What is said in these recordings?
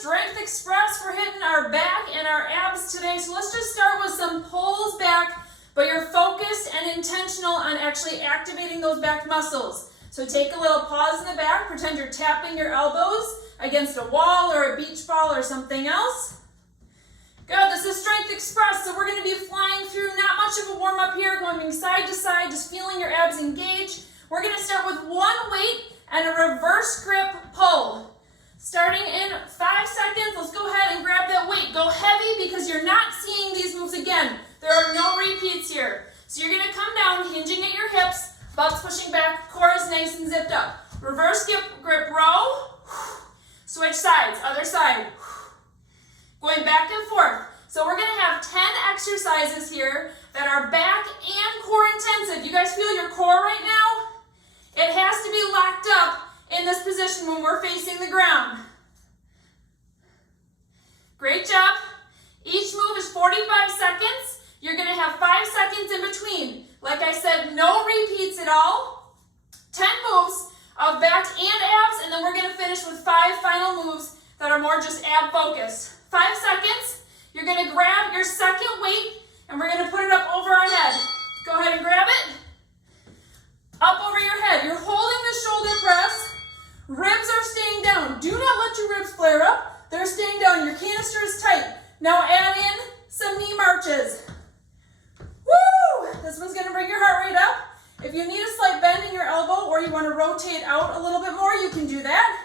Strength Express. We're hitting our back and our abs today. So let's just start with some pulls back, but you're focused and intentional on actually activating those back muscles. So take a little pause in the back, pretend you're tapping your elbows against a wall or a beach ball or something else. Good, this is Strength Express, so we're gonna be flying through, not much of a warm up here, going side to side, just feeling your abs engage. We're gonna start with one weight and a reverse grip pull. Starting in 5 seconds, let's go ahead and grab that weight. Go heavy because you're not seeing these moves again. There are no repeats here. So you're gonna come down, hinging at your hips, butts pushing back, core is nice and zipped up. Reverse grip row, switch sides, other side. Going back and forth. So we're gonna have 10 exercises here that are back and core intensive. You guys feel your core right now? It has to be locked up in this position when we're facing the ground. Great job. Each move is 45 seconds. You're gonna have 5 seconds in between. Like I said, no repeats at all. 10 moves of back and abs, and then we're gonna finish with 5 final moves that are more just ab focused. 5 seconds. You're gonna grab your second weight, and we're gonna put it up over our head. Go ahead and grab it. Up over your head. You're holding the shoulder press. Ribs are staying down. Do not let your ribs flare up. They're staying down. Your canister is tight. Now add in some knee marches. Woo! This one's gonna bring your heart rate up. If you need a slight bend in your elbow or you wanna rotate out a little bit more, you can do that.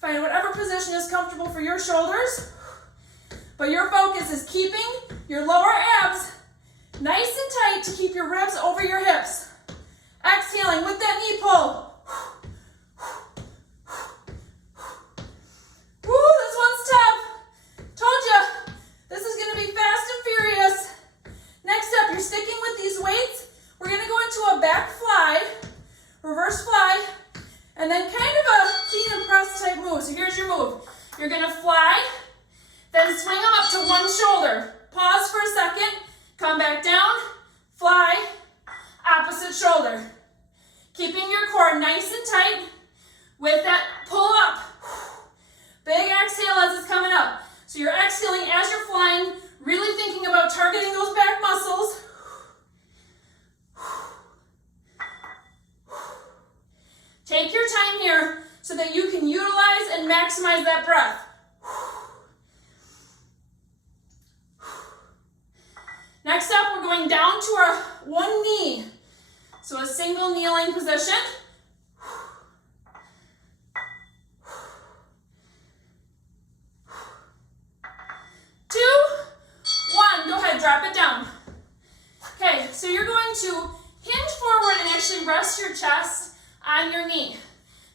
Find whatever position is comfortable for your shoulders. But your focus is keeping your lower abs nice and tight to keep your ribs over your hips. Exhaling with that knee pull. Woo, this one's tough. Told ya, this is gonna be fast and furious. Next up, you're sticking with these weights. We're gonna go into a back fly, reverse fly, and then kind of a clean and press type move. So here's your move. You're gonna fly, then swing them up to one shoulder. Pause for a second, come back down, fly, opposite shoulder. Keeping your core nice and tight with that pull up. Big exhale as it's coming up. So you're exhaling as you're flying, really thinking about targeting those back muscles. Take your time here so that you can utilize and maximize that breath. Next up, we're going down to our one knee. So a single kneeling position. 2, 1, go ahead, drop it down. Okay, so you're going to hinge forward and actually rest your chest on your knee.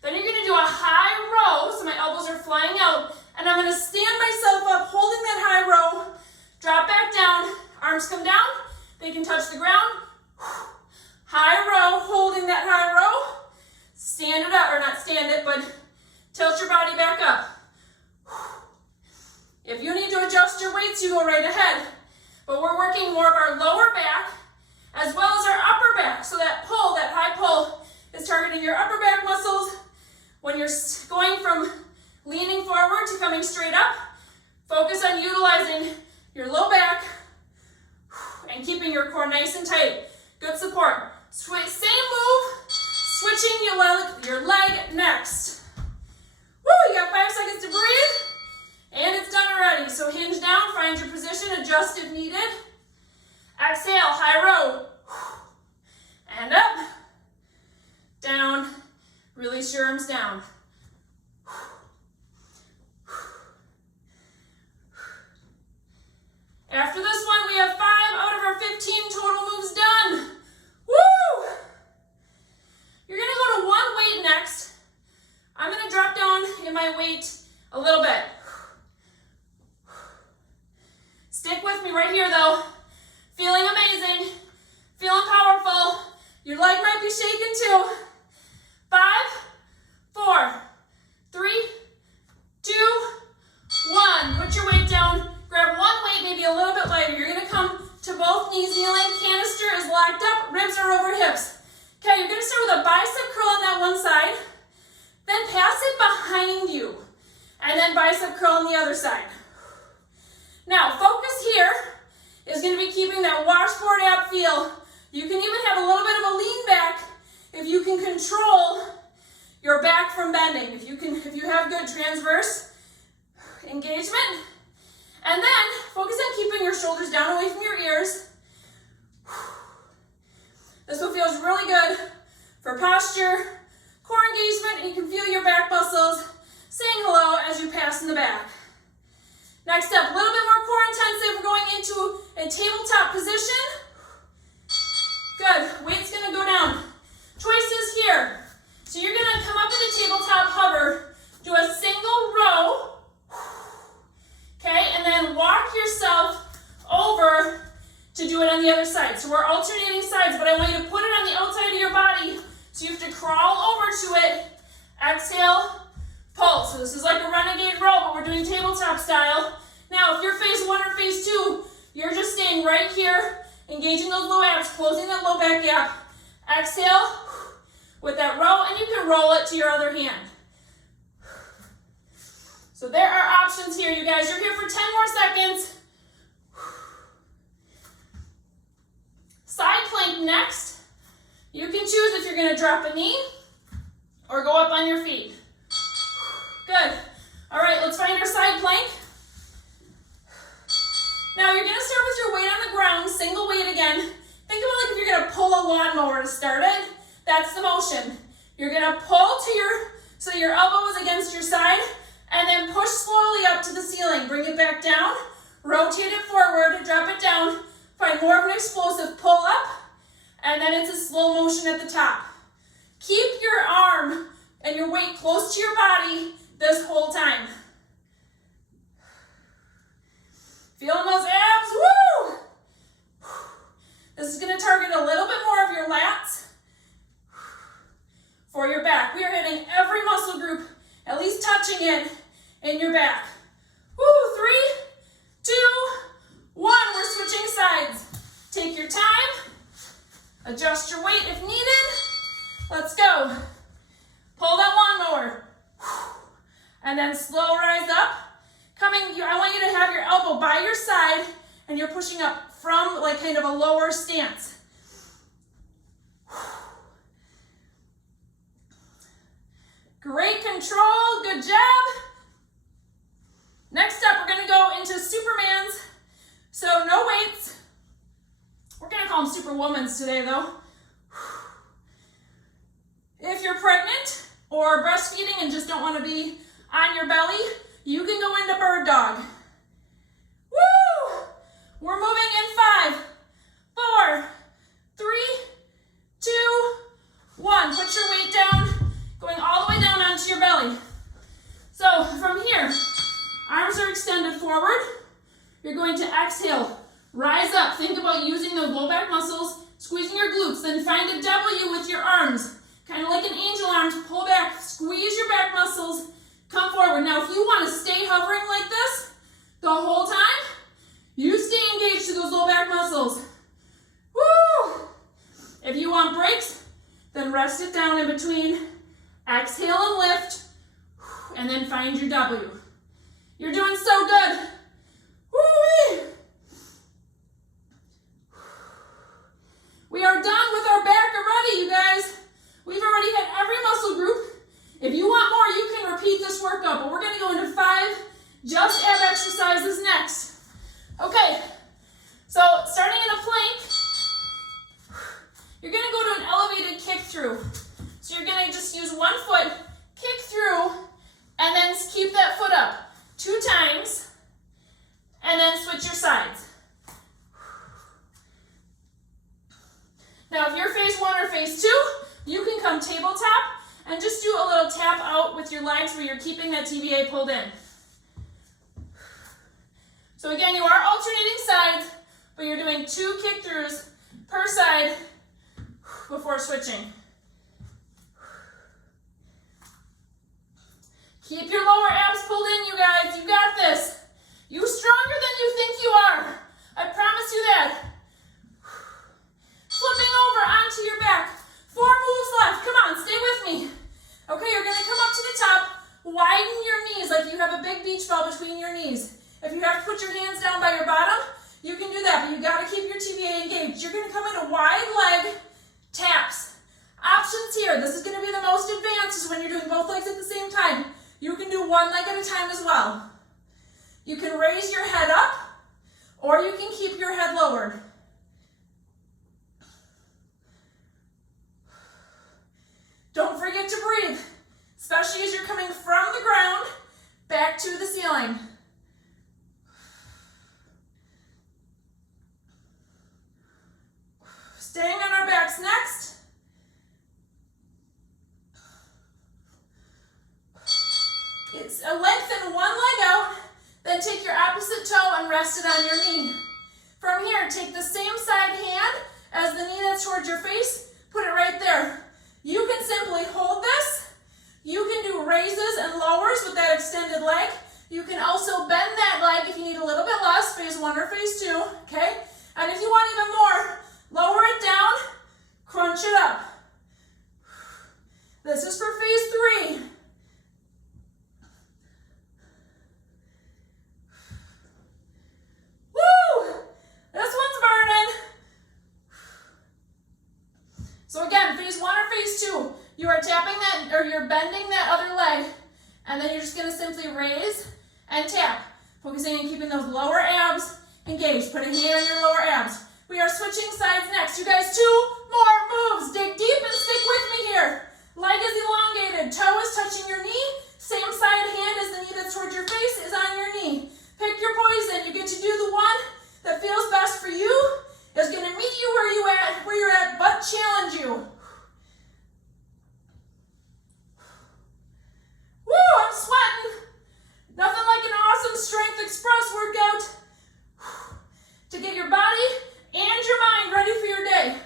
Then you're gonna do a high row, so my elbows are flying out, and I'm gonna stand myself up, holding that high row, drop back down, arms come down, they can touch the ground. High row, holding that high row, stand it up, or not stand it, but tilt your body back up. If you need to adjust your weights, you go right ahead. But we're working more of our lower back as well as our upper back. So that pull, that high pull, is targeting your upper back muscles. When you're going from leaning forward to coming straight up, focus on utilizing your low back and keeping your core nice and tight. Good support. Same move, switching your leg next. Woo, you got 5 seconds to breathe. And it's done already. So hinge down, find your position, adjust if needed. Exhale, high row. And up, down, release your arms down. After this one, we have 5 out of our 15 total moves done. Woo! You're gonna go to one weight next. I'm gonna drop down in my weight a little bit. Stick with me right here though. Feeling amazing, feeling powerful. Your leg might be shaking too. 5, 4, 3, 2, 1. Put your weight down. Grab one weight, maybe a little bit lighter. You're gonna come to both knees kneeling. Canister is locked up, ribs are over hips. Okay, you're gonna start with a bicep curl on that one side, then pass it behind you. and then bicep curl on the other side. Now, focus here is going to be keeping that washboard ab feel. You can even have a little bit of a lean back if you can control your back from bending. If you have good transverse engagement. And then focus on keeping your shoulders down away from your ears. This one feels really good for posture, core engagement, and you can feel your back muscles saying hello as you pass in the back. Next up, a little bit more core intensive. We're going into a tabletop position. Good. Weight's going to go down. Choices here. So you're going to come up into tabletop hover, do a single row, okay, and then walk yourself over to do it on the other side. So we're alternating sides, but I want you to put it on the outside of your body, so you have to crawl over to it. Exhale, pull. So this is like a renegade row, but we're doing tabletop style. Now, if you're phase 1 or phase 2, you're just staying right here, engaging those low abs, closing that low back gap. Exhale with that row, and you can roll it to your other hand. So there are options here, you guys. You're here for 10 more seconds. Side plank next. You can choose if you're going to drop a knee or go up on your feet. Good. All right, let's find our side plank. Now you're going to start with your weight on the ground, single weight again. Think about like if you're going to pull a lawnmower to start it. That's the motion. You're going to pull so your elbow is against your side, and then push slowly up to the ceiling. Bring it back down, rotate it forward, drop it down, find more of an explosive pull up, and then it's a slow motion at the top. Keep your arm and your weight close to your body this whole time. Feeling those abs? Woo! This is going to target a little bit more of your lats for your back. We are hitting every muscle group, at least touching it in your back. Woo! 3, 2, 1. We're switching sides. Take your time. Adjust your weight if needed. Let's go. Pull that lawnmower. And then slow rise up. I want you to have your elbow by your side, and you're pushing up from like kind of a lower stance. Great control, good job. Next up, we're gonna go into Supermans. So no weights. We're gonna call them Superwomans today though. If you're pregnant or breastfeeding and just don't wanna be on your belly, you can go into bird dog. Woo! We're moving in 5, 4, 3, 2, 1. Put your weight down, going all the way down onto your belly. So from here, arms are extended forward. You're going to exhale, rise up. Think about using those low back muscles, squeezing your glutes, then find a W with your arms. Kind of like an angel arms, pull back, squeeze your back muscles, come forward. Now, if you want to stay hovering like this the whole time, you stay engaged to those low back muscles. Woo! If you want breaks, then rest it down in between. Exhale and lift, and then find your W. You're doing so good. Woo-wee! We are done with our back already, you guys. We've already hit every muscle group. If you want more, you can repeat this workout, but we're going to go into 5 just ab exercises next. Okay, so starting in a plank, you're going to go to an elevated kick through. So you're going to just use one foot, kick through, and then keep that foot up 2 times, and then switch your sides. Now, if you're phase 1 or phase 2, you can come tabletop and just do a little tap out with your legs where you're keeping that TVA pulled in. So again, you are alternating sides, but you're doing 2 kick throughs per side before switching. Keep your lower abs pulled in, you guys. You got this. You're stronger than you think you are. I promise you that. Flipping over onto your back. 4 moves left. Come on, stay with me. Okay, you're going to come up to the top. Widen your knees like you have a beach ball between your knees. If you have to put your hands down by your bottom, you can do that, but you gotta keep your TVA engaged. You're gonna come into wide leg taps. Options here, this is gonna be the most advanced is when you're doing both legs at the same time. You can do one leg at a time as well. You can raise your head up, or you can keep your head lowered. Don't forget to breathe, especially as you're coming from the ground back to the ceiling. Staying on our backs next. It's lengthen one leg out, then take your opposite toe and rest it on your knee. From here, take the same side hand as the knee that's towards your face, put it right there. You can simply hold this. You can do raises and lowers with that extended leg. You can also bend that leg if you need a little bit less, phase 1 or phase 2, okay? And if you want even more, lower it down, crunch it up. This is for phase 3. Woo! This one's burning. So again, phase 1 or phase 2, you are tapping that, or you're bending that other leg, and then you're just gonna simply raise and tap, focusing on keeping those lower abs engaged. Put a hand on your lower abs. We are switching sides next. You guys, 2 more moves. Dig deep and stick with me here. Leg is elongated, toe is touching your knee, same side hand as the knee that's towards your face is on your knee. Pick your poison. You get to do the one that feels best for you. It's gonna meet you where you're at, but challenge you. Woo, I'm sweating. Nothing like an awesome Strength Express workout to get your body and your mind ready for your day.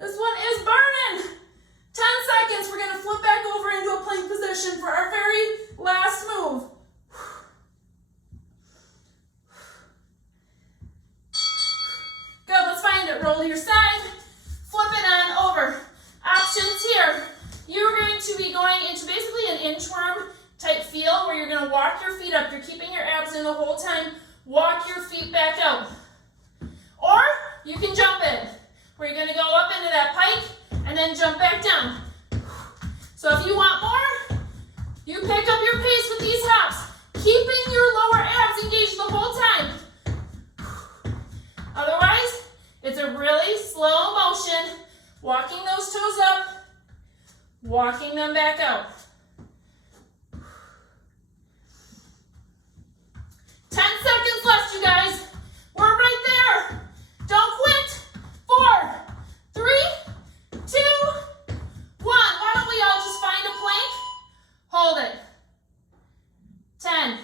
This one is burning. 10 seconds, we're gonna flip back over into a plank position for our very last move. Good, let's find it. Roll to your side, flip it on over. Options here. You're going to be going into basically an inchworm type feel where you're gonna walk your feet up. You're keeping your abs in the whole time. Walk your feet back out. Or you can jump in, where you're gonna go up into that pike and then jump back down. So if you want more, you pick up your pace with these hops, keeping your lower abs engaged the whole time. Otherwise, it's a really slow motion, walking those toes up, walking them back out. 10 seconds left, you guys. We're right there. Don't quit. 4, 3, 2, 1. Why don't we all just find a plank? Hold it. 10,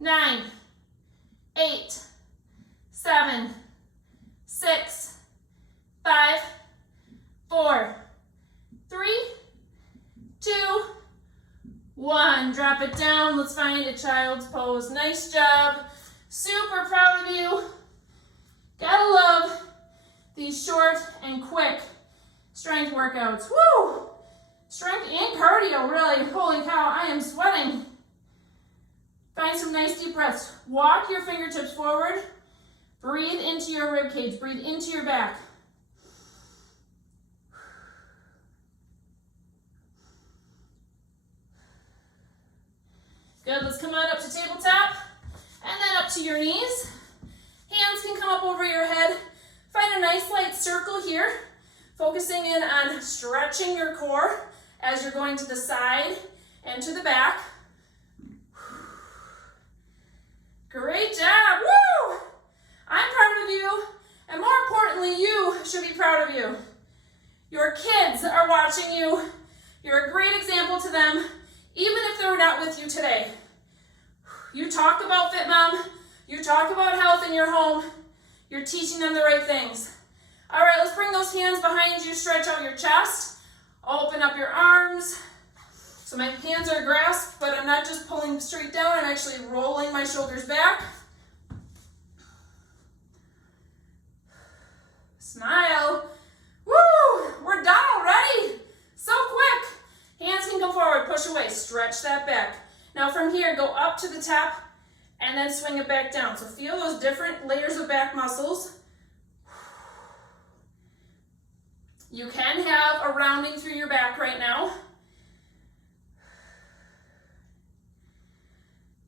9, 8, 7, 6, 5, 4, 3, 2, 1. Drop it down. Let's find a child's pose. Nice job. Super proud of you. Gotta love these short and quick strength workouts. Woo! Strength and cardio, really. Holy cow, I am sweating. Find some nice deep breaths. Walk your fingertips forward. Breathe into your rib cage. Breathe into your back. Good, let's come on up to tabletop and then up to your knees. Hands can come up over your head. Find a nice light circle here, focusing in on stretching your core as you're going to the side and to the back. Great job, woo! I'm proud of you, and more importantly, you should be proud of you. Your kids are watching you. You're a great example to them, even if they're not with you today. You talk about Fit Mom, you talk about health in your home, you're teaching them the right things. All right, let's bring those hands behind you, stretch out your chest, open up your arms. So my hands are grasped, but I'm not just pulling straight down, I'm actually rolling my shoulders back. Smile. Woo! we're done already. So quick. Hands can come forward, push away, stretch that back. Now from here, go up to the top and then swing it back down. So feel those different layers of back muscles. You can have a rounding through your back right now.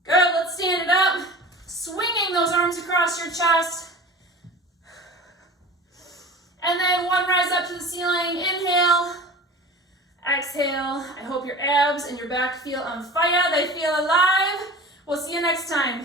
Good, let's stand it up. Swinging those arms across your chest. And then one rise up to the ceiling. Inhale. Exhale. I hope your abs and your back feel on fire. They feel alive. We'll see you next time.